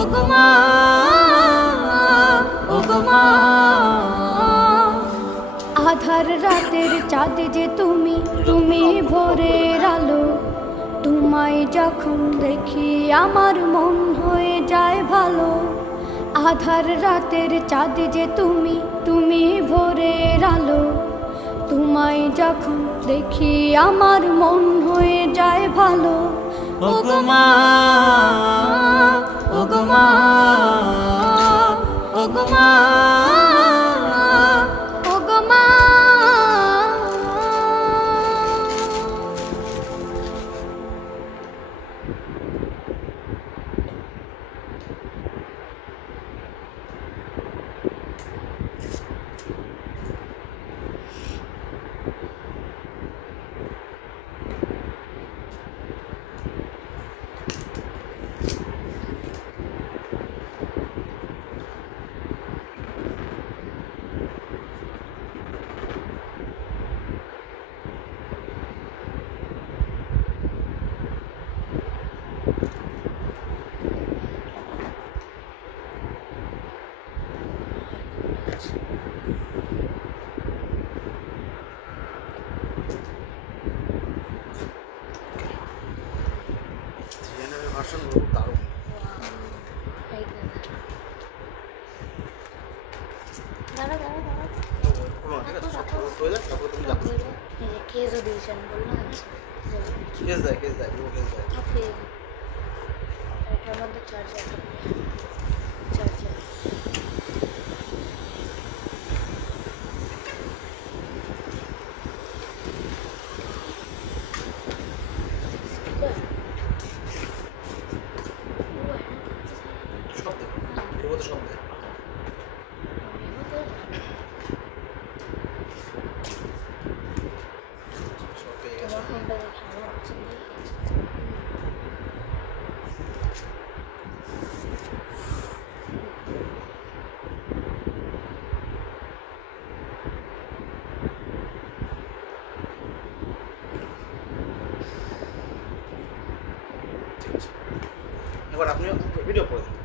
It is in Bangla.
ওগো মা, ওগো মা। আধার রাতের চাঁদ যে তুমি, তুমি ভোরের আলো। তোমায় যখন দেখি আমার মন হয়ে যায় ভালো। আধার রাতের চাঁদ যে তুমি, তুমি ভোরের আলো। তোমায় যখন দেখি আমার মন হয়ে যায় ভালো। ওগো মা, ওগো মা, ওগো মা, ওগো মা। দারুণ। দাঁড়া দাঁড়া দাঁড়া, ঠিক আছে, সব হয়ে যাক, তারপরে তুমি যাচ্ছ। কেসও দিয়েছেন বললো। আচ্ছা কেস দেয়, কেস দেয়, পুরো কেস দেয়। ওকে, এটার মধ্যে চার্জার চার্জার সব দেয়, এর মধ্যে সব দেয়। সব পেয়ে গেছে। তোমার ফোনটা দেখে আমার পছন্দ হয়ে গেছে। ঠিক আছে, এবার আপনি ভিডিও করে দিন।